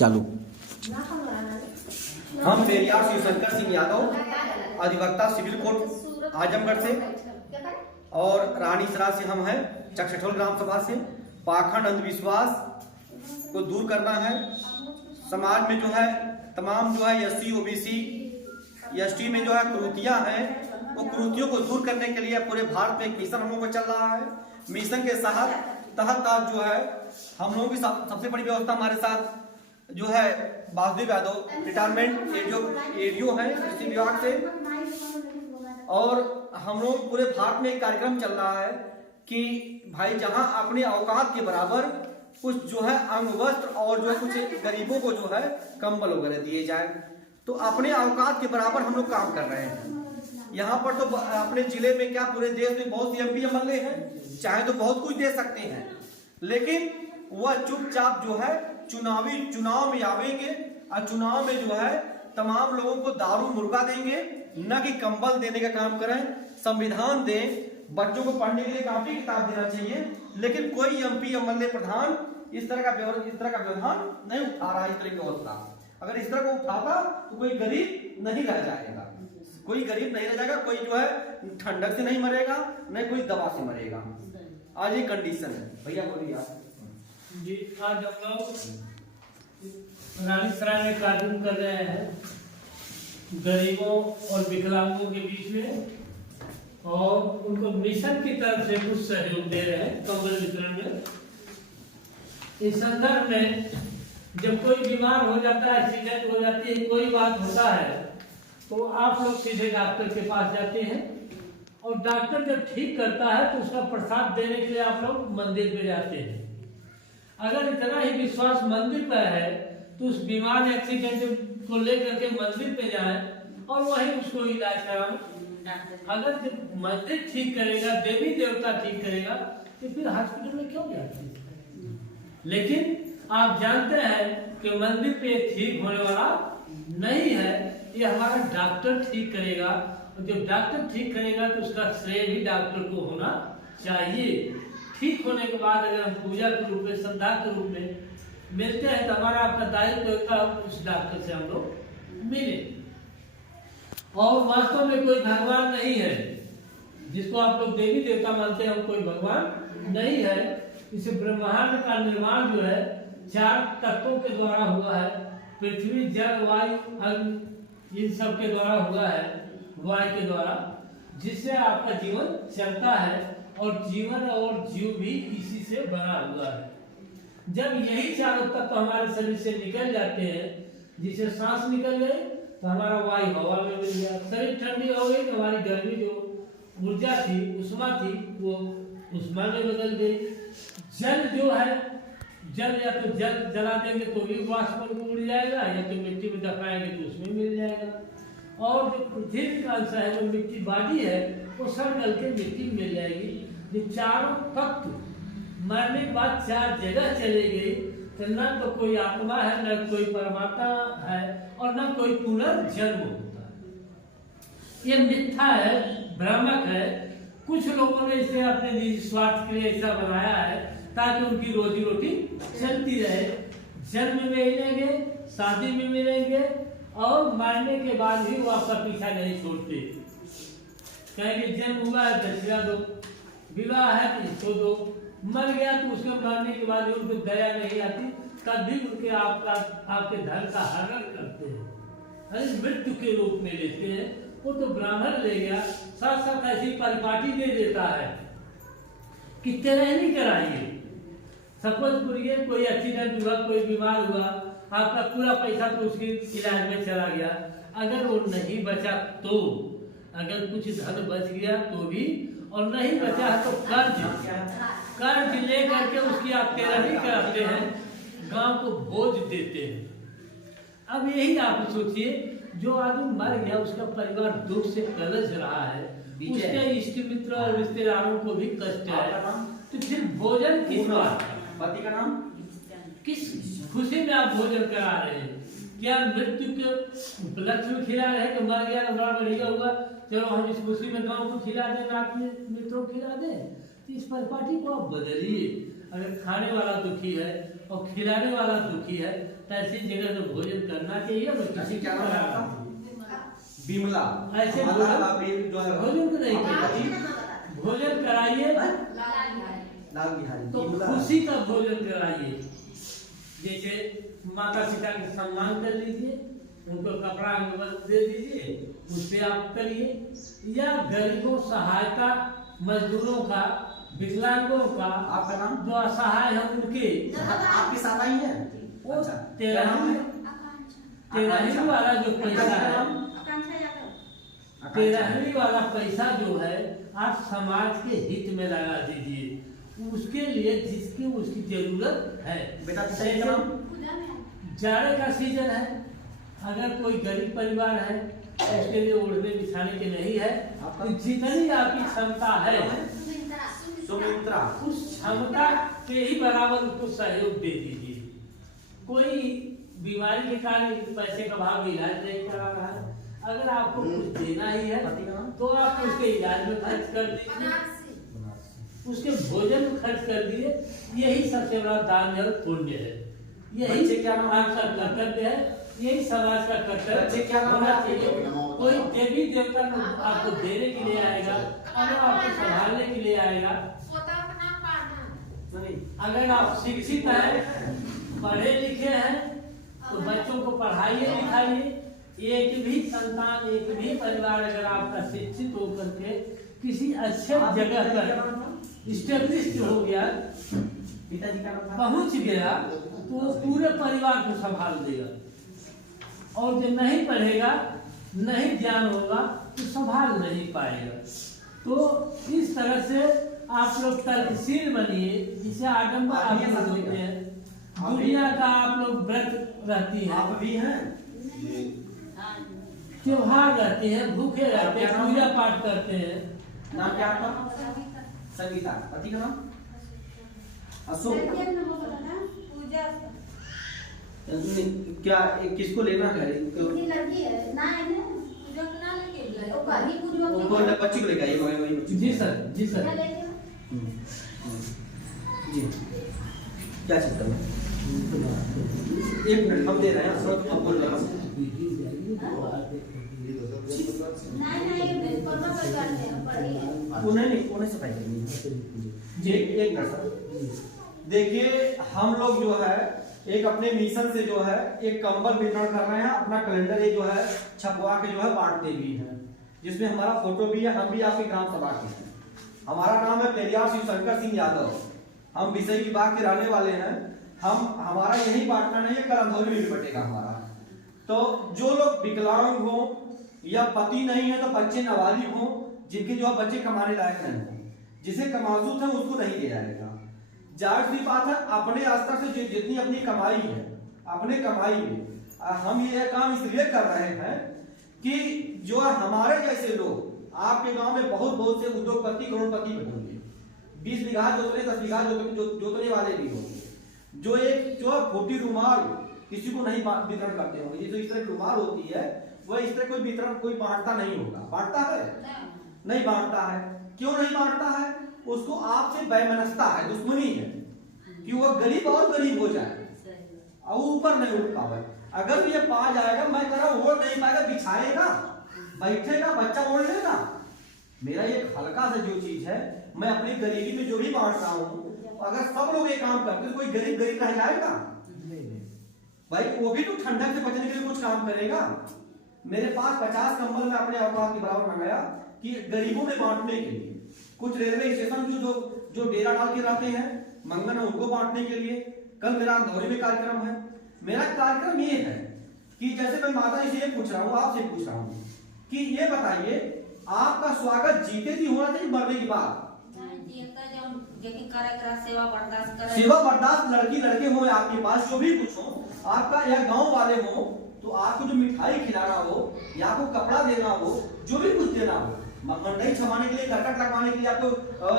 चालू। हम पेरियार शिवशंकर सिंह यादव, अधिवक्ता सिविल कोर्ट आजमगढ़ से, और रानी सराय से हम हैं, चकसठौल ग्राम सभा से। पाखंड अंधविश्वास को दूर करना है। समाज में जो है तमाम जो है एससी ओबीसी एसटी में जो है कुरीतियां हैं, वो कुरीतियों को दूर करने के लिए पूरे भारत में एक मिशन हम लोगों को चल रहा है। मिशन के तहत आज जो है हम लोगों की सबसे बड़ी व्यवस्था हमारे साथ जो है वासुदेव यादव रिटायरमेंट एडीओ है कृषि विभाग से, और हम लोग पूरे भारत में एक कार्यक्रम चल रहा है कि भाई जहां अपने औकात के बराबर कुछ जो है अंग वस्त्र और जो कुछ गरीबों को जो है कंबल वगैरह दिए जाए, तो अपने औकात के बराबर हम लोग काम कर रहे हैं। यहाँ पर तो अपने जिले में क्या पूरे देश में बहुत सी एमपी एमएलए हैं, चाहे तो बहुत कुछ दे सकते हैं, लेकिन वह चुपचाप जो है चुनाव में आवेंगे और चुनाव में जो है तमाम लोगों को दारू मुर्गा देंगे, न कि कंबल देने का काम करें। संविधान दें, बच्चों को पढ़ने के लिए काफी किताब देना चाहिए, लेकिन कोई एमपी एमएलए प्रधान इस तरह का व्यवधान नहीं उठा रहा है। इस तरह की व्यवस्था अगर इस तरह को उठाता तो कोई गरीब नहीं रह जाएगा, कोई गरीब नहीं रह जाएगा, कोई जो है ठंडक से नहीं मरेगा, न कोई दवा से मरेगा। आज ये कंडीशन है। भैया बोलिए आप। जी, आज हम लोग रानी सराय में कार्यक्रम कर रहे हैं गरीबों और विकलांगों के बीच में, और उनको मिशन की तरफ से कुछ सहयोग दे रहे हैं कंबल वितरण में। इस संदर्भ में जब कोई बीमार हो जाता है, एक्सीडेंट हो जाती है, कोई बात होता है, तो आप लोग सीधे डॉक्टर के पास जाते हैं, और डॉक्टर जब ठीक करता है तो उसका प्रसाद देने के लिए आप लोग मंदिर पे जाते हैं। अगर इतना ही विश्वास मंदिर पर है तो उस बीमार एक्सीडेंट को लेकर के मंदिर पे जाए और वहीं उसको इलाज कराएं। अगर जब मंदिर ठीक करेगा, देवी देवता ठीक करेगा, तो फिर हॉस्पिटल में क्यों जाते हैं? लेकिन आप जानते हैं कि मंदिर पे ठीक होने वाला नहीं है, ये हमारा डॉक्टर ठीक करेगा, और जब डॉक्टर ठीक करेगा तो उसका श्रेय भी डॉक्टर को होना चाहिए। ठीक होने के बाद अगर हम पूजा के रूप में, श्रद्धा के रूप में मिलते हैं तो हमारा आपका दायित्व होता है उस डॉक्टर से हम लोग मिले। और वास्तव में कोई भगवान नहीं है, जिसको आप लोग देवी देवता मानते हैं, कोई भगवान नहीं है। इस ब्रह्मांड का निर्माण जो है 4 तत्वों के द्वारा हुआ है। पृथ्वी, जल, वायु, अग्नि, इन सब के द्वारा हुआ है, वायु के द्वारा, जिससे आपका जीवन चलता है, और जीवन और जीव भी इसी से बना हुआ है। जब यही चारों तत्व हमारे शरीर से निकल जाते हैं, जिसे सांस निकल गए तो हमारा वायु हवा में मिल गया, शरीर ठंडी हो गई तो हमारी गर्मी जो ऊर्जा थी, उष्मा थी, वो उष्मा में बदल गई। जल जो है, जल या तो जल जला देंगे तो भी वाष्प में उड़ जाएगा, या तो मिट्टी में दफाएंगे तो उसमें मिल जाएगा। और जो पृथ्वी का अंश है, जो मिट्टी बाडी है, वो सड़ गल के मिट्टी मिल जाएगी। ये चारों तत्व मरने के बाद 4 जगह चले गई, तो न तो कोई आत्मा है, न कोई परमात्मा है, और न कोई पुनर्जन्म होता है। ये मिथ्या है, भ्रामक है। कुछ लोगों ने इसे अपने निजी स्वार्थ के लिए ऐसा बनाया है ताकि उनकी रोजी रोटी चलती रहे। जन्म में मिलेंगे, शादी में मिलेंगे, और मरने के बाद भी वो आपका पीछा नहीं छोड़ते। कहेंगे जन्म हुआ है दक्षिणा दो, विवाह है तो इसको दो, मर गया तो उसके मरने के बाद उनको दया नहीं आती, तब भी उनके आपके धन का हरण करते हैं, अरे मृत्यु के रूप में लेते हैं। वो तो ब्राह्मण ले गया, साथ साथ ऐसी परिपाटी दे देता है कि तेरे नहीं कराइए। सपोज करिए कोई एक्सीडेंट हुआ, कोई बीमार हुआ, आपका पूरा पैसा तो उसके इलाज में चला गया। अगर वो नहीं बचा तो, अगर कुछ धन बच गया तो भी, और नहीं बचा है तो कर्ज ले करके उसकी आप तेरहवीं कराते हैं, गांव को बोझ देते हैं। अब यही आप सोचिए, जो आदमी मर गया उसका परिवार दुख से कलज रहा है, उसके इष्ट मित्र और रिश्तेदारों को भी कष्ट है, तो फिर भोजन किस बात, पति का नाम, किस खुशी में आप भोजन करा रहे हैं? क्या मृत्यु के उपलक्ष्य में खिला रहे हैं कि मर गया, बड़ा बढ़िया हुआ, चलो हम इस खुशी में गांव को खिला दें, रात में मित्रों को खिला दें? तो इस परिपाटी को आप बदलिए। अगर खाने वाला दुखी है, और खिलाने वाला दुखी है, तो ऐसी जगह तो भोजन करना चाहिए और किसी क्या नाम है आपका? बिमला। ऐसे जो है भोजन नहीं कराइए, भोजन कराइए लाल बिहारी तो खुशी का भोजन कराइए। जैसे माता पिता के सम्मान कर लीजिए, उनको कपड़ा दे दीजिए, उससे आप करिए, या गरीबों सहायता मजदूरों का, विकलांगों का, आपका नाम? जो असहाय है उनके, आपके साथ आई है वो अच्छा, तेरहवीं वाला जो पैसा है, तेरहवीं वाला पैसा जो है आप समाज के हित में लगा दीजिए, उसके लिए जिसकी उसकी जरूरत है। बेटा जाड़े का सीजन है, अगर कोई गरीब परिवार है उसके लिए ओढ़ने बिछाने के नहीं है, तो जितनी आपकी क्षमता है सुमित्रा, उस क्षमता के ही बराबर उसको सहयोग दे दीजिए। कोई बीमारी के कारण पैसे का भाव इलाज नहीं करा रहा है, अगर आपको कुछ देना ही है तो आप उसके इलाज में खर्च कर दीजिए, उसके भोजन में खर्च कर दिए। यही सबसे बड़ा दान है और पुण्य है, यही क्या आपका कर्तव्य है, यही समाज का कर्तव्य होना चाहिए। कोई देवी देवता आपको देने के लिए आएगा, अगर आपको संभालने के लिए आएगा। अगर आप शिक्षित हैं, पढ़े लिखे हैं, तो बच्चों को पढ़ाइए लिखाइए। एक भी संतान, एक भी परिवार अगर आपका शिक्षित होकर के किसी अच्छे जगह पर स्टेब्लिश हो गया, पिताजी का पहुंच गया, तो वो पूरे परिवार को संभाल देगा। और जो नहीं पढ़ेगा, नहीं ज्ञान होगा, तो संभाल नहीं पाएगा। तो इस तरह से आप लोग तर्कशील बनिए, जिसे आडम्बर आप लोग होते हैं, दुनिया का आप लोग व्रत रहती है, आप भी हैं, त्योहार रहते हैं, भूखे रहते हैं, पूजा पाठ करते हैं। नाम क्या आपका? संगीता। पति का नाम? अशोक। क्या किसको लेना है? बच्ची को लेकर आइए। जी सर, जी सर। जी क्या चिंता है? एक मिनट हम दे रहे हैं, हम बोल रहे हैं। उन्हें सफाई करनी जी। एक मिनट देखिए, हम लोग जो है एक अपने मिशन से जो है एक कंबल वितरण कर रहे हैं, अपना कैलेंडर ये जो है छपवा के जो है बांटते भी हैं, जिसमें हमारा फोटो भी है। हम भी आपकी ग्राम सभा के हैं। हमारा नाम है पेरियार शिव शंकर सिंह यादव, हम विषय विभाग के रहने वाले हैं। हमारा यही बांटना नहीं है, करंधौली में भी बटेगा हमारा। तो जो लोग विकलांग हो या पति नहीं है, तो बच्चे नाबालिग हो, जिनके जो है बच्चे कमाने लायक नहीं हो, जिसे कमाजूत है उसको नहीं दिया जाएगा। जाहिर सी बात है, अपने स्तर से जितनी अपनी कमाई है, अपने कमाई में हम ये काम इसलिए कर रहे हैं कि जो हमारे जैसे लोग आपके गांव में बहुत से उद्योगपति करोड़पति होंगे, 20 बीघा जोतने 10 बीघा जोतने वाले भी होंगे, जो एक जो फूटी रुमाल किसी को नहीं वितरण करते होंगे। ये जो इस तरह की रुमाल होती है, वह इस तरह कोई वितरण कोई बांटता नहीं होगा। बांटता है? नहीं बांटता है। क्यों नहीं बांटता है? उसको आपसे वैमनस्यता है, दुश्मनी है कि वह गरीब और गरीब हो जाए और ऊपर नहीं उठ पावे। अगर ये पा जाएगा, मैं कह रहा हूं, ओढ़ नहीं पाएगा, बिछाएगा, बैठेगा, बच्चा ओढ़ लेगा। मेरा ये हल्का सा जो चीज है, मैं अपनी गरीबी में जो भी बांट रहा हूं, अगर सब लोग ये काम करते तो कोई गरीब रह जाएगा भाई? वो भी तो ठंडक से बचने के लिए कुछ काम करेगा। मेरे पास 50 कंबल में अपने औकात के बराबर मंगाया कि गरीबों में बांटने के लिए। कुछ रेलवे स्टेशन जो डेरा डाल के रहते हैं, मंगन है, उनको बांटने के लिए। कल मेरा दौरे में कार्यक्रम है। मेरा कार्यक्रम ये है कि जैसे मैं माता जी से ये पूछ रहा हूँ, आपसे पूछ रहा हूँ कि ये बताइए, आपका स्वागत जीते जी होना चाहिए मरने के बाद? सेवा बर्दाश्त लड़की लड़के हो आपके पास, जो भी कुछ हो, आपका या गांव वाले हो, तो आपको जो मिठाई खिलाना हो या आपको कपड़ा देना हो, जो भी कुछ देना हो, मंडई छमाने के लिए, करकट लगवाने के लिए, आपको